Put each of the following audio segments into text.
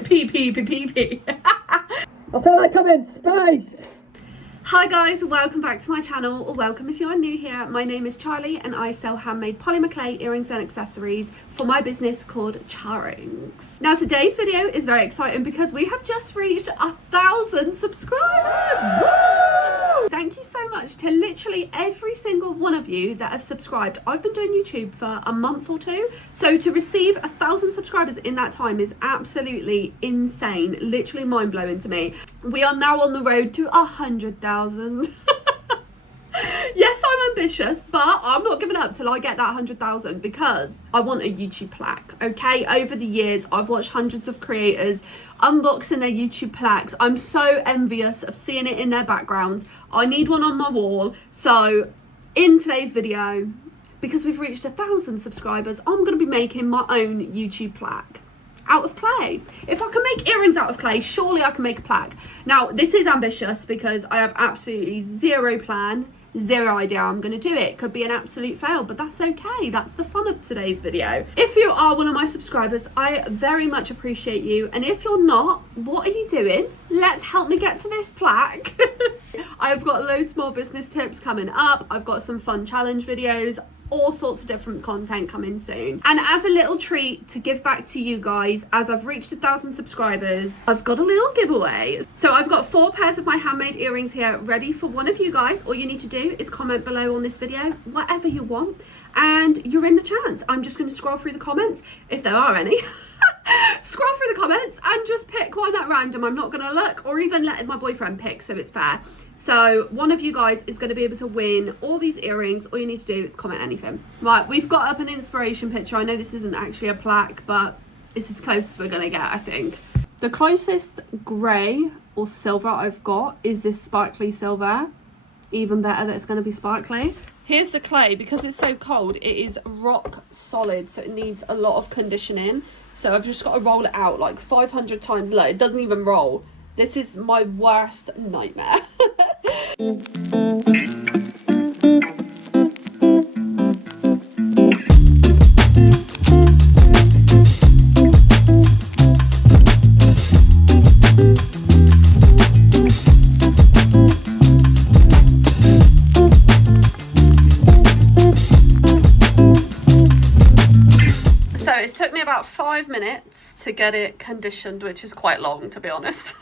Pee. I feel like I'm in space. Hi guys, welcome back to my channel, or welcome if you are new here. My name is Charlie and I sell handmade polymer clay earrings and accessories for my business called Charrings. Now today's video is very exciting because we have just reached 1,000 subscribers. Woo! Thank you so much to literally every single one of you that have subscribed. I've been doing YouTube for a month or two, so to receive 1,000 subscribers in that time is absolutely insane, literally mind-blowing to me. We are now on the road to 100,000. Yes, I'm ambitious, but I'm not giving up till I get that 100,000 because I want a YouTube plaque, okay? Over the years, I've watched hundreds of creators unboxing their YouTube plaques. I'm so envious of seeing it in their backgrounds. I need one on my wall. So in today's video, because we've reached 1,000 subscribers, I'm going to be making my own YouTube plaque out of clay. If I can make earrings out of clay, surely I can make a plaque. Now this is ambitious because I have absolutely zero plan, zero idea how I'm going to do it. Could be an absolute fail, but that's okay. That's the fun of today's video. If you are one of my subscribers, I very much appreciate you, and if you're not, what are you doing? Let's help me get to this plaque. I've got loads more business tips coming up. I've got some fun challenge videos, all sorts of different content coming soon. And as a little treat to give back to you guys, as I've reached 1,000 subscribers, I've got a little giveaway. So I've got 4 pairs of my handmade earrings here ready for one of you guys. All you need to do is comment below on this video whatever you want and you're in the chance. I'm just going to scroll through the comments, if there are any. Scroll through the comments and just pick one at random. I'm not going to look or even let my boyfriend pick, so it's fair. So one of you guys is going to be able to win all these earrings. All you need to do is comment anything. Right, we've got up an inspiration picture. I know this isn't actually a plaque, but it's as close as we're going to get, I think. The closest grey or silver I've got is this sparkly silver. Even better that it's going to be sparkly. Here's the clay. Because it's so cold, it is rock solid, so it needs a lot of conditioning. So I've just got to roll it out like 500 times. Look, it doesn't even roll. This is my worst nightmare. So it took me about 5 minutes to get it conditioned, which is quite long, to be honest.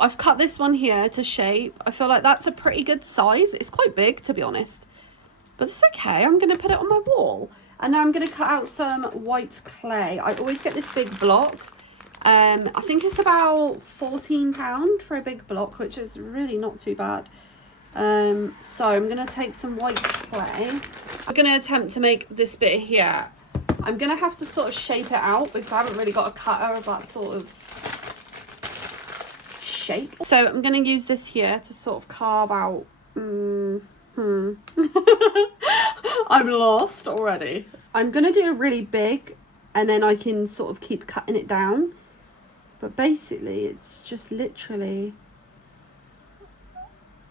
I've cut this one here to shape. I feel like that's a pretty good size. It's quite big, to be honest, but it's okay. I'm going to put it on my wall, and now I'm going to cut out some white clay. I always get this big block. I think it's about £14 for a big block, which is really not too bad. So I'm going to take some white clay. I'm going to attempt to make this bit here. I'm going to have to sort of shape it out because I haven't really got a cutter of that sort of shape. So I'm going to use this here to sort of carve out. I'm lost already. I'm going to do a really big, and then I can sort of keep cutting it down. But basically it's just literally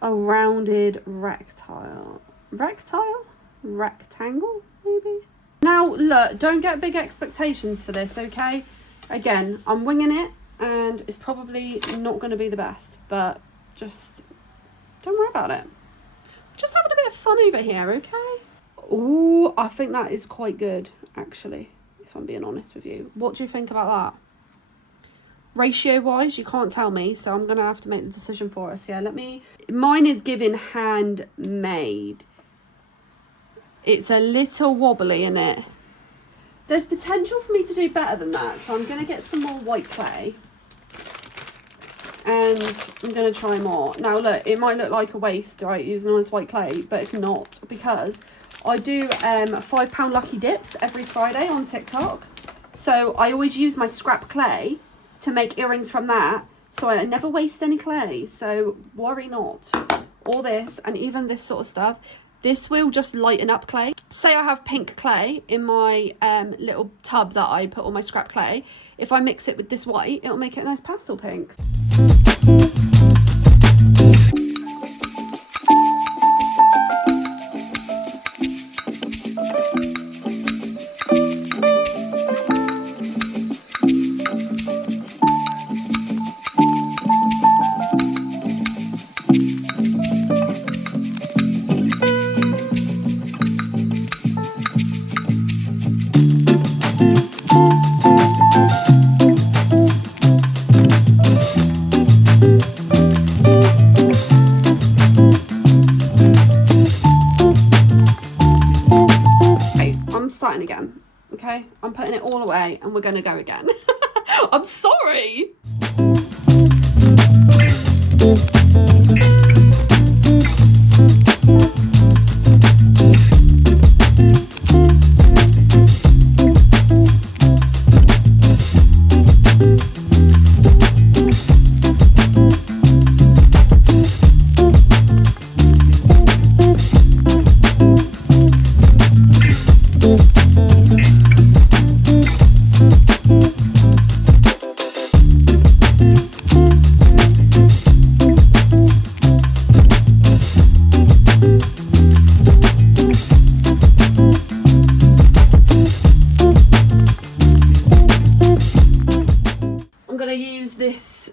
a rounded rectangle maybe. Now look, don't get big expectations for this, okay? Again, I'm winging it, and it's probably not going to be the best, but just don't worry about it. Just having a bit of fun over here, okay? Oh, I think that is quite good, actually, if I'm being honest with you. What do you think about that? Ratio wise, you can't tell me, so I'm going to have to make the decision for us here. Mine is given handmade. It's a little wobbly in it. There's potential for me to do better than that, so I'm going to get some more white clay. And I'm going to try more. Now look, it might look like a waste, right, using all this white clay, but it's not, because I do £5 lucky dips every Friday on TikTok. So I always use my scrap clay to make earrings from that, so I never waste any clay, so worry not. all this and even this sort of stuff, this will just lighten up clay. Say I have pink clay in my little tub that I put all my scrap clay. If I mix it with this white, it'll make it a nice pastel pink. Again, okay, I'm putting it all away and we're gonna go again. I'm sorry.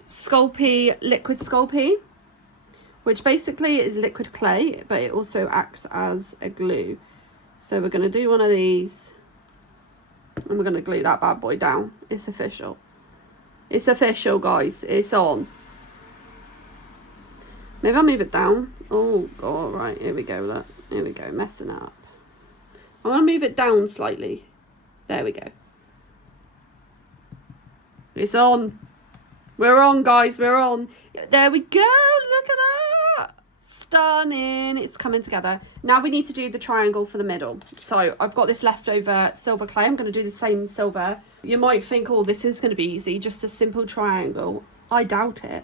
Sculpey liquid Sculpey, which basically is liquid clay, but it also acts as a glue. So we're going to do one of these and we're going to glue that bad boy down. It's official. It's official, guys. It's on. Maybe I'll move it down. Oh god, right, here we go. Look, here we go, messing it up. I want to move it down slightly. There we go. It's on. We're on, guys, we're on. There we go, look at that. Stunning, it's coming together. Now we need to do the triangle for the middle. So I've got this leftover silver clay. I'm going to do the same silver. You might think, oh, this is going to be easy, just a simple triangle. I doubt it.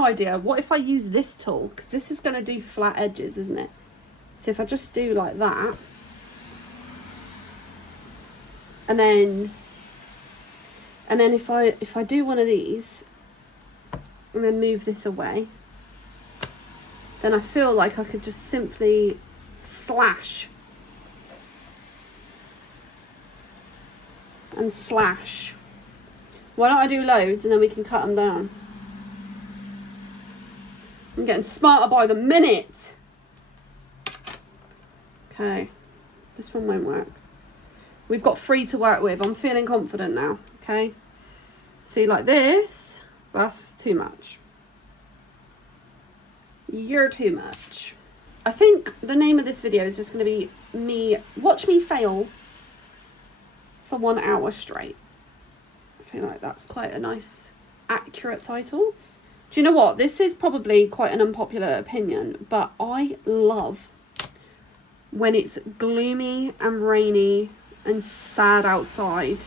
Idea. What if I use this tool, because this is going to do flat edges, isn't it? So if I just do like that, and then if I do one of these and then move this away, then I feel like I could just simply slash and slash. Why don't I do loads and then we can cut them down? I'm getting smarter by the minute. Okay, this one won't work. We've got 3 to work with. I'm feeling confident now. Okay, see, like this, that's too much. You're too much. I think the name of this video is just going to be watch me fail for 1 hour straight. I feel like that's quite a nice, accurate title. Do you know what? This is probably quite an unpopular opinion, but I love when it's gloomy and rainy and sad outside.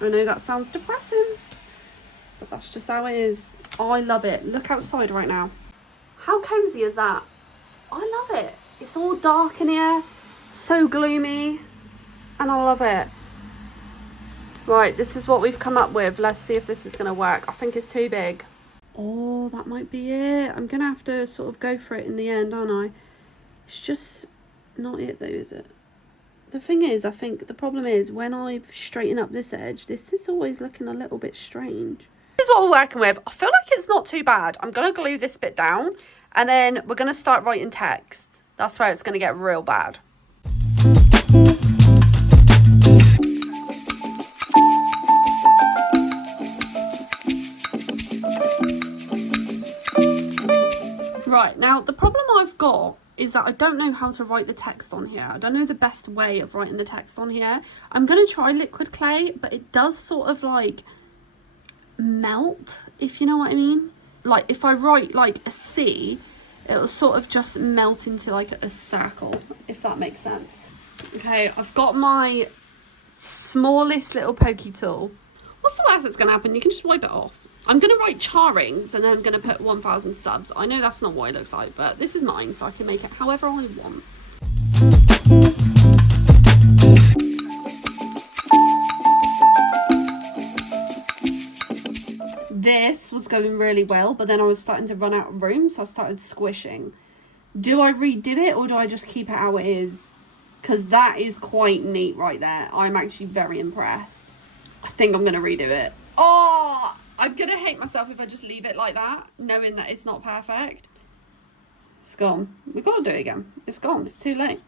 I know that sounds depressing, but that's just how it is. I love it. Look outside right now. How cozy is that? I love it. It's all dark in here, so gloomy, and I love it. Right, this is what we've come up with. Let's see if this is going to work. I think it's too big. Oh, that might be it. I'm going to have to sort of go for it in the end, aren't I? It's just not it though, is it? The thing is, I think the problem is when I straighten up this edge, this is always looking a little bit strange. This is what we're working with. I feel like it's not too bad. I'm going to glue this bit down and then we're going to start writing text. That's where it's going to get real bad. Right, now the problem I've got is that I don't know how to write the text on here. I don't know the best way of writing the text on here. I'm going to try liquid clay, but it does sort of like melt, if you know what I mean. Like if I write like a C, it'll sort of just melt into like a circle, if that makes sense. Okay, I've got my smallest little pokey tool. What's the worst that's going to happen? You can just wipe it off. I'm going to write charings and then I'm going to put 1,000 subs. I know that's not what it looks like, but this is mine, so I can make it however I want. This was going really well, but then I was starting to run out of room, so I started squishing. Do I redo it or do I just keep it how it is? Because that is quite neat right there. I'm actually very impressed. I think I'm going to redo it. Oh, I'm going to hate myself if I just leave it like that, knowing that it's not perfect. It's gone. We've got to do it again. It's gone. It's too late.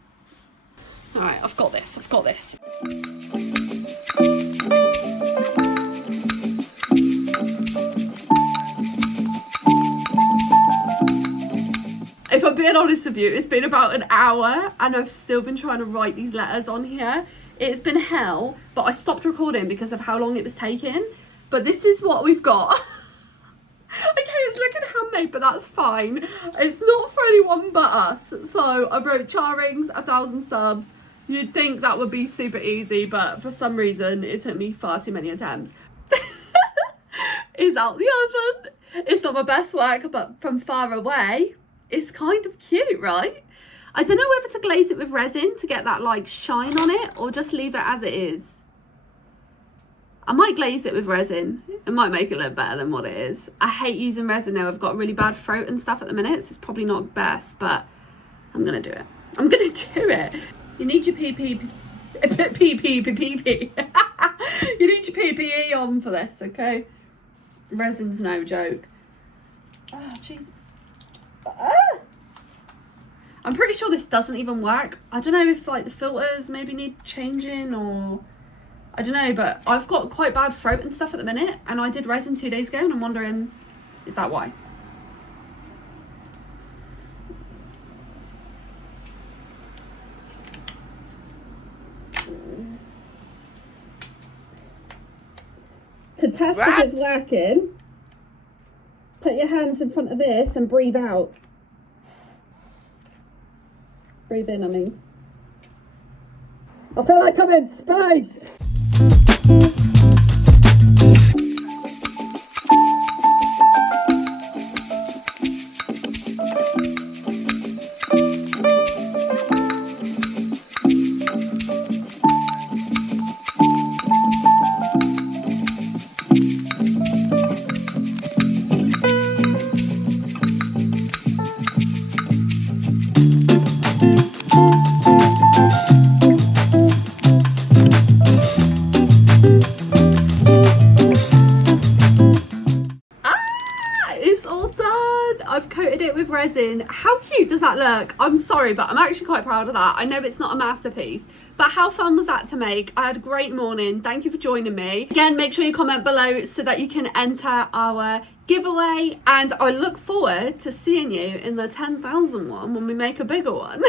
All right, I've got this. I've got this. If I'm being honest with you, it's been about an hour and I've still been trying to write these letters on here. It's been hell, but I stopped recording because of how long it was taking. But this is what we've got. Okay, it's looking handmade, but that's fine. It's not for anyone but us. So I wrote charings, 1,000 subs. You'd think that would be super easy, but for some reason it took me far too many attempts. It's out the oven. It's not my best work, but from far away, it's kind of cute, right? I don't know whether to glaze it with resin to get that like shine on it or just leave it as it is. I might glaze it with resin. It might make it look better than what it is. I hate using resin though. I've got a really bad throat and stuff at the minute, so it's probably not best, but I'm gonna do it. I'm gonna do it. You need your PPE. You need your PPE on for this, okay? Resin's no joke. Oh, Jesus. I'm pretty sure this doesn't even work. I don't know if like the filters maybe need changing or I don't know, but I've got quite bad throat and stuff at the minute and I did resin 2 days ago and I'm wondering, is that why? To test if it's working, put your hands in front of this and breathe out. Breathe in, I mean. I feel like I'm in space. I've coated it with resin. How cute does that look? I'm sorry, but I'm actually quite proud of that. I know it's not a masterpiece, but how fun was that to make? I had a great morning. Thank you for joining me. Again, make sure you comment below so that you can enter our giveaway, and I look forward to seeing you in the 10,000 one when we make a bigger one.